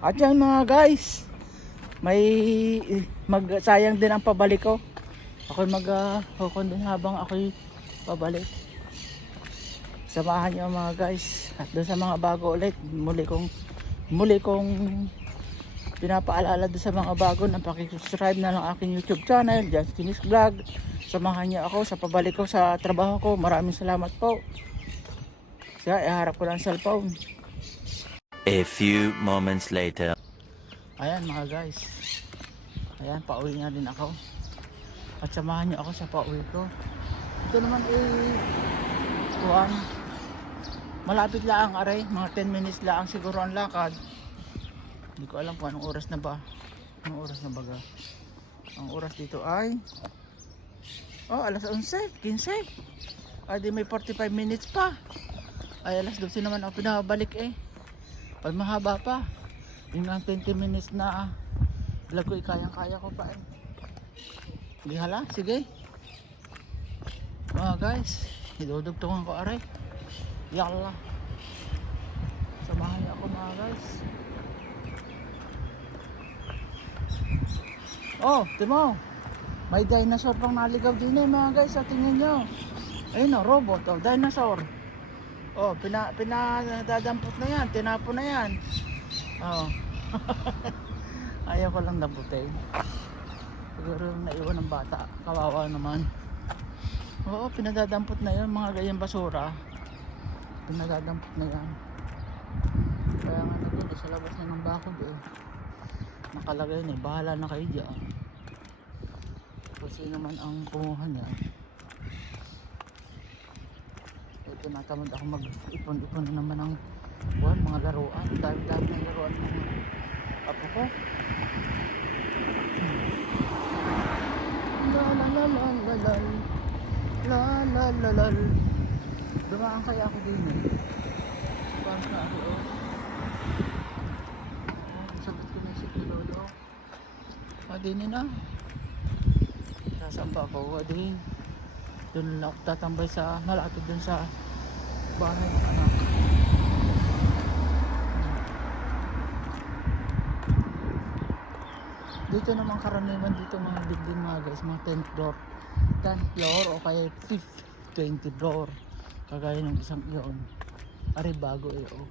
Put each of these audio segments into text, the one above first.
At yan mga guys, may magsayang din ang pabalik ko. Ako'y mag-hukon din habang ako'y pabalik. Samahan niyo mga guys. At doon sa mga bago ulit, muli kong pinapaalala doon sa mga bago na pakisubscribe na lang aking YouTube channel, Just Kinis Vlog. Samahan niyo ako sa pabalik ko sa trabaho ko. Maraming salamat po. Kaya iharap ko lang cellphone. A few moments later. Ayan mga guys. Ayan, pauwi na din ako. At samahan niyo ako sa pauwi ko. Ito naman kuwan. Malapit lang aray, mga 10 minutes lang siguro ang lakad. Hindi ko alam kung anong oras na ba. Anong oras na baga. Ang oras dito ay alas 11, 15. Ay di may 45 minutes pa. Ay alas 12 naman ako pinabalik eh. Pag mahaba pa. Yung 20 minutes na vlog ko, kayang-kaya ko pa eh. Hindi hala, sige. Mga guys, idudugtungan ko aray. Yalla. Samahan niyo ako mga guys. Oh, timo. May dinosaur pang naligaw din eh mga guys. Tingnan nyo. Ayun o, robot o, dinosaur. Oh, pinadadampot na yan. Tinapo na yan. Oh. Ayaw ko lang damputin. Siguro yung naiwan ng bata. Kawawa naman. Oo, pinadadampot na yan. Mga ganyang basura. Pinadadampot na yan. Kaya nga na doon, sa labas na ng bakod eh. Nakalagay na eh. Bahala na kayo dyan. Kung sino man ang kumuha niya. Tinatamad ako mag-ipon-ipon na naman ng mga laruan. Dami-dami ng laruan ng apo ko. La. Dumaan kaya ako din eh. Parang na ako sabit ko na si Lolo. Din na. Nasaan ba ako? Doon lang ako tatambay sa malapit dun sa bahay ng anak. Dito naman karaniwan dito mga building mga guys, mga 10th floor o kaya 5th, 20th floor. Kagaya ng isang iyon. Ari bago iyo.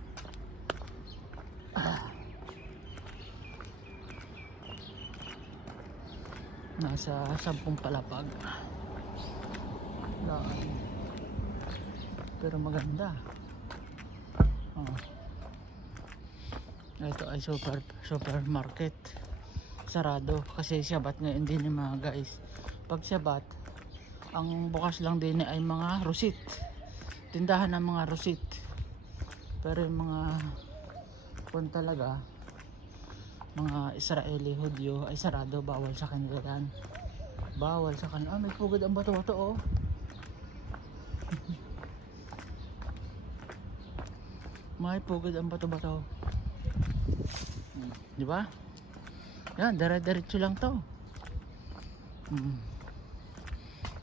Nasa 10 palapag. Pero maganda. Ito ay supermarket. Sarado kasi Sabat ngayon din yung mga guys. Pag Sabat, ang bukas lang din ay mga rusit. Tindahan ng mga rusit. Pero yung mga talaga, mga Israeli, Hudyo ay sarado. Bawal sa kanila yan. Bawal sa kanila. May pugad ang bato-bato oh. May pugad ang bato-bato. Di ba? Yan, dire-diretso lang to.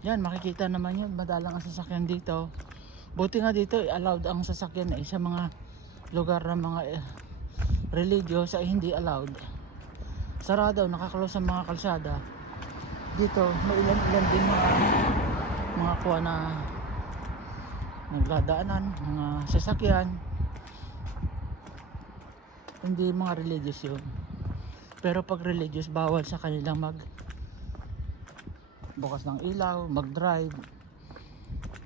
Yan, makikita naman yun. Madalang ang sasakyan dito. Buti nga dito, allowed ang sasakyan eh. Sa mga lugar ng mga religious ay hindi allowed. Sarado, nakaklose sa mga kalsada. Dito, may ilan-ilan din mga kuha na nagladaanan, mga sasakyan. Hindi mga religious yun. Pero pag religious, bawal sa kanilang bukas ng ilaw, mag-drive.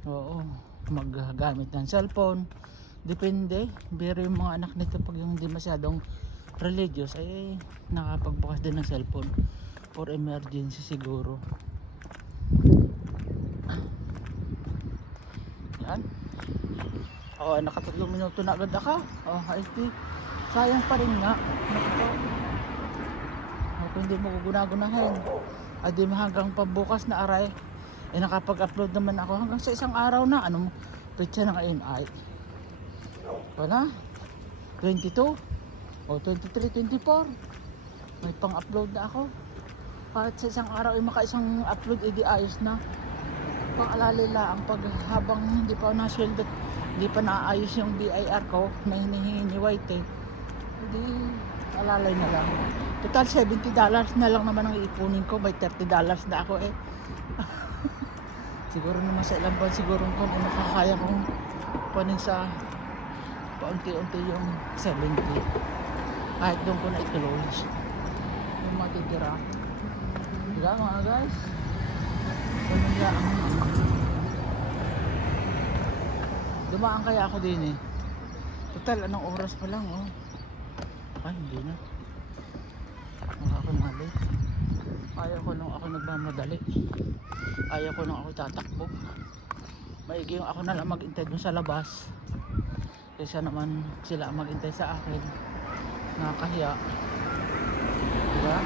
Oo, maggamit ng cellphone. Depende. Pero yung mga anak nito pag yung hindi masyadong religious ay nakapagbukas din ng cellphone for emergency siguro. Yan. Nakatatlong minuto na agad ako. Sayang pa rin nga. Kung hindi mo guna-gunahin di hanggang pagbukas na aray nakapag-upload naman ako hanggang sa isang araw na petsa na ngayon ay wala 22 o 23, 24 may pang-upload na ako kahit sa isang araw ay maka-isang upload ayos na pang-alalila ang habang hindi pa nasweldo, hindi pa naayos yung BIR ko na hinihingi ni White hindi Alalay na lang. Total $70 na lang naman ang iipunin ko. May $30 na ako eh. Siguro naman sa ilang buwan siguro kung makakaya kong kunin sa paunti-unti yung 70. Kahit doon ko na ituloy yung matitira. Diba mga guys? Ganun lang. Dumaan kaya ako din eh. Total anong oras pa lang oh. Ay hindi na. Makakamali. Ayaw ko nung ako nagmamadali. Ayaw ko nung ako tatakbo. Maigi yung ako na lang maghintay dun sa labas. Kaysa naman sila maghintay sa akin. Nakakahiya. Diba?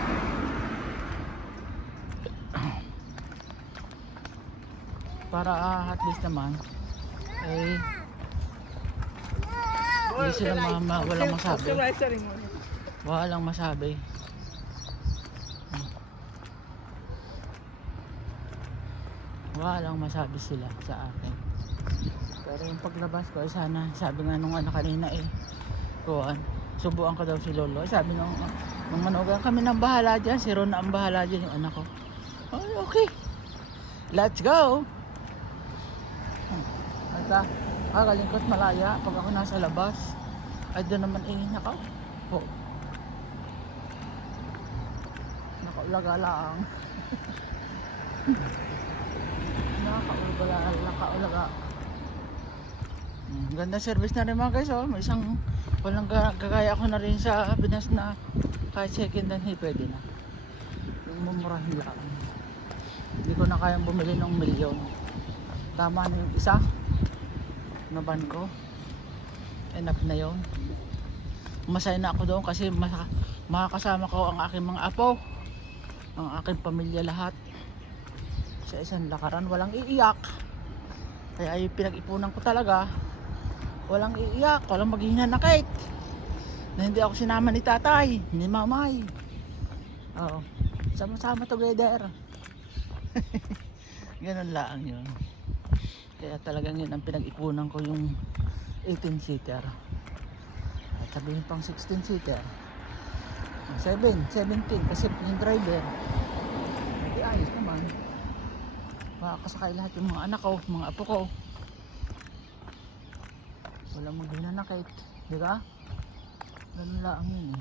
Para at least naman eh hindi sila walang masabi. Walang masabi. Walang masabi sila sa akin. Pero yung paglabas ko, sana, sabi nga nung anak kanina eh, kuhan, subuan ko daw si Lolo. Sabi nung manugang, kami nang bahala dyan, si Ron na ang bahala dyan yung anak ko. Ay, okay. Let's go! At kakalingkot malaya, pag ako nasa labas, ay doon naman nakaw. Po. Nakaulaga lang. Nakaulaga. Ganda service na rin mga guys oh. May isang walang gagaya ko na rin sa Pinas na kahit second hand pwede na. Yung mumurahin lang. Hindi ko na kayang bumili ng milyon. Tama na yung isa na van ko. Enough na yun. Masaya na ako doon kasi makakasama ko ang aking mga apo, ang aking pamilya lahat sa isang lakaran. Walang iiyak. Kaya yung pinag-ipunan ko talaga, walang iiyak, walang maghihinanakit na hindi ako sinama ni tatay, ni mamay. Oo, sama-sama together. Ganun lang yun. Kaya talagang yun ang pinag-ipunan ko, yung 18-seater. At sabihin pang 16-seater. 17 kasi yung driver. Hindi ayos naman. Makakasakay lahat yung mga anak ko, mga apo ko. Walang maghinanakit. Di ba? Ganun lang yun eh.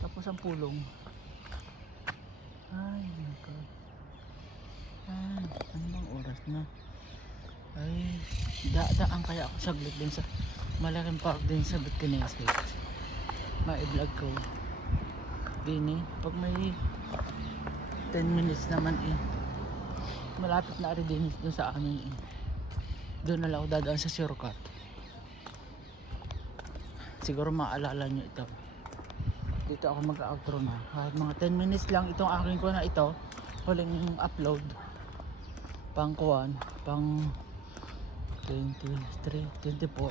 Tapos ang pulong. Ay, my God. Ay, ano bang oras na? Ay, daan kaya ako saglit din sa malaking park din sa Bitkineset. Ma-vlog ko din eh. Pag may 10 minutes naman eh, malapit na rin din doon sa amin eh. Doon na lang ako dadaan sa shortcut. Siguro maalala nyo ito. Dito ako mag-outro na. Kahit mga 10 minutes lang itong aking ko na ito. Huling upload. Pang kuwan. Pang 24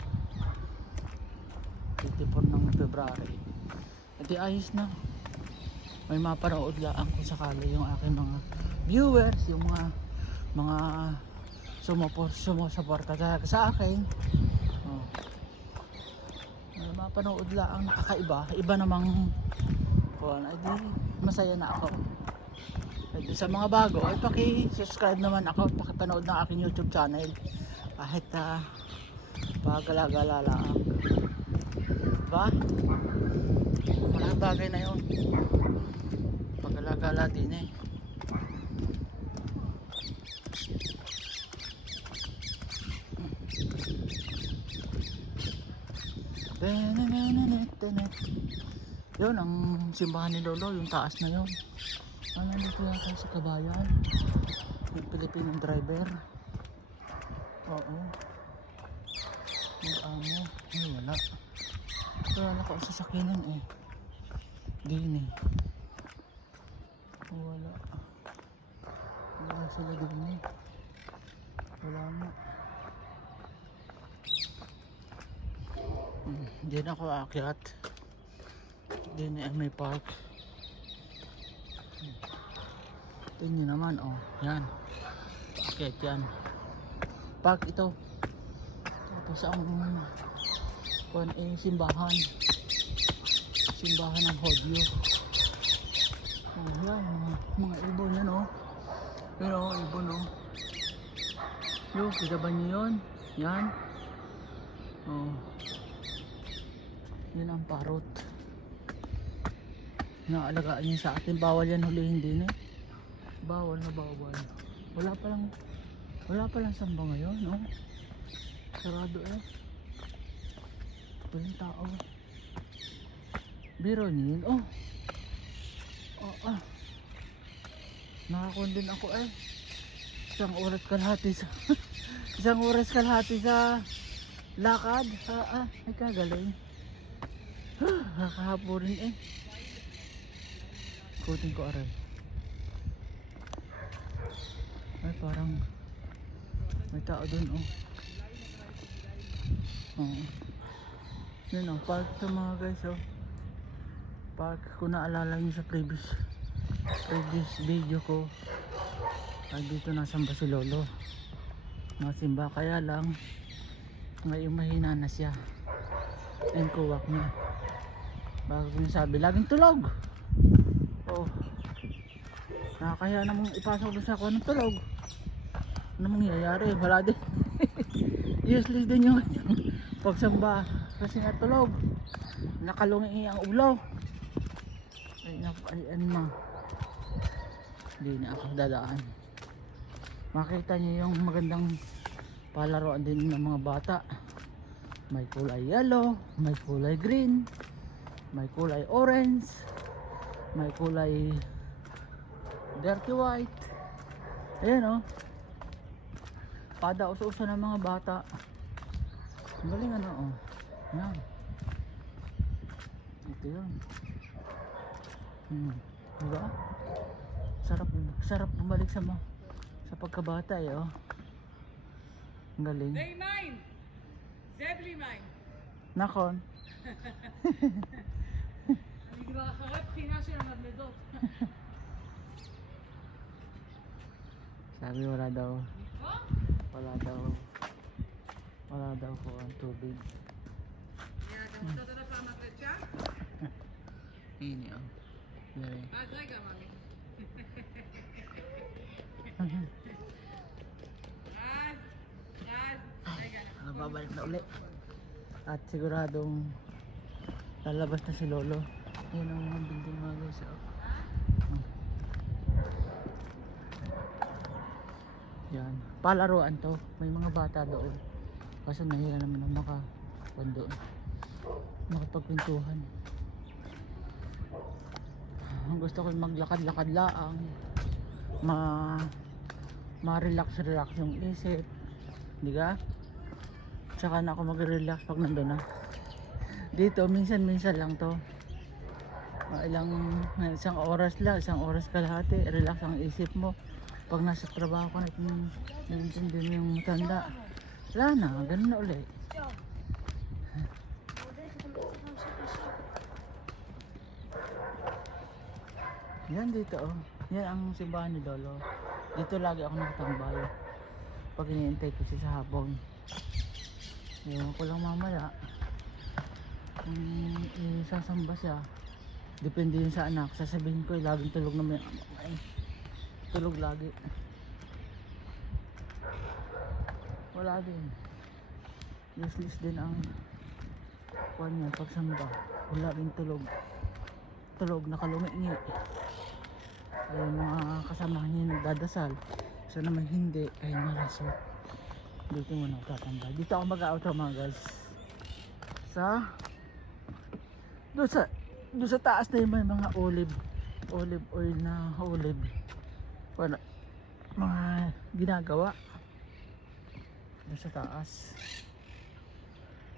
ng February. At ayos na. May mapanood lang kung sakali yung aking mga viewers, yung mga sumusuporta sa akin. Oh. May mapanood lang ang nakakaiba. Iba namang kuwan. Ay di, masaya na ako. Ay di, sa mga bago, ay paki-subscribe naman ako, paki-panood ng aking YouTube channel. Kahit pagala-gala lang. Diba? Malaking bagay na yun. Pagala-gala din eh. Yun ang simbahan ni Lolo, yung taas na yun. Nandito yata sa Kabayan. Yung Pilipinong driver. Oo. Yung amo. Ay wala. Wala ko sa sakinan eh. Din eh. Wala. Wala sila din eh. Wala mo. Diyan ako aakyat. Diyan ay may park. Tingnan naman oh. Yan. Aakyat yan. Park ito. Tapos ang simbahan. simbahan ng Hodyo. Oh, yan, mga ibon yan oh. Yan oh, ibon oh. Yo, kita ba niyo yun? Yan. Oh. Yan ang parot. Naalagaan niya sa atin. Bawal yan hulihin din eh. Bawal na bawal. Wala pa lang samba ngayon, no? Sarado eh. Walang tao. Biro niyo yun. Oh. Oh, ah. Nakakuha din ako eh. Isang oras kalahati sa lakad. Ay kagaling. Kakahapo rin eh. Kutin ko aray. Ay parang may tao dun oh. Oh. Yun oh, park to mga guys oh. Park, kung naalala nyo sa previous video ko, ay dito nasamba si Lolo. Nasimba, kaya lang ngayon mahina na siya. And kuwak niya. Bago ko sabi, laging tulog. Oh. Nakakaya namang ipasok doon sa ako ng tulog. Ano mangyayari? Wala din. Useless din yung pagsamba. Kasi nga tulog. Nakalungi ang ulo. Ay ano na. Hindi na ako dadaan. Makita niyo yung magandang palaruan din ng mga bata. May kulay yellow, may kulay green, may kulay orange, may kulay dirty white. Ayan oh. Pada uso-uso ng mga bata. Ang galing ano oh. Yan. Ito yun. Diba? Sarap bumalik sa pagkabata eh oh. Ang galing. They mine. Zebli mine. Nakon. אני כבר אחרי בחינה של המדמדות. Sabi wala daw po ang tubig. אתה רוצה לדעת פעם הקלצ'ה? Ini oh. Yan. אז רגע, מאמי. רגע. Babalik na uli. At siguradong lalabas na si Lolo. Yan ang mga building mga guys. Yan. Palaruan to. May mga bata doon. Kaso nahira naman ang doon. Makapagkwentuhan. Gusto ko maglakad-lakad laang. Ma-relax yung isip. Di ka? Tsaka na ako mag-relax pag nandun na. Dito minsan lang to. Isang oras kalahati, relax ang isip mo. Pag nasa trabaho ka na nintindi mo yung matanda, wala na, ganun na ulit. Yan dito oh. Yan ang simbahan ni Lolo. Dito lagi ako nakatambay pag iniintay ko siya sa hapon. Ewan ko lang mamaya kung isasamba siya. Depende yun sa anak. Sasabihin ko laging tulog naman. Tulog lagi. Wala din. Useless din ang kuwan niya pagsamba. Wala din tulog. Nakalungi-ngi. Ay mga kasama niya nagdadasal. So naman hindi ay naraso. Dito muna ako tatambay. Dito ako mag-outro mga guys. Doon sa taas na yung may mga olive oil na wala, mga ginagawa doon sa taas.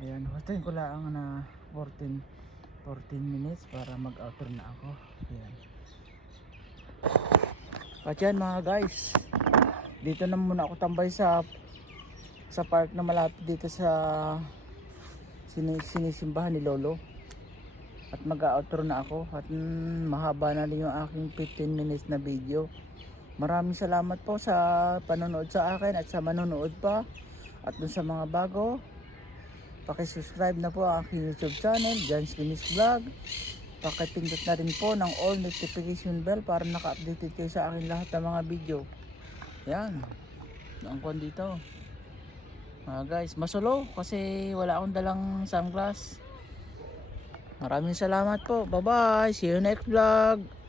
Ayan, hotayin ko lang na 14 minutes para mag-outro na ako. Ayan. At yan mga guys, dito na muna ako tambay sa park na malapit dito sa sinisimbahan ni Lolo. At mag-outro na ako at mahaba na din yung aking 15 minutes na video. Maraming salamat po sa panonood sa akin at sa manonood pa. At dun sa mga bago, paki-subscribe na po ang aking YouTube channel, John's Finish Vlog. Pakipindot na rin po ng all notification bell para naka-updated kayo sa akin lahat ng mga video. Yan. Ang kwan dito. Guys, masulo kasi wala akong dalang sunglass. Maraming salamat po. Bye bye. See you next vlog.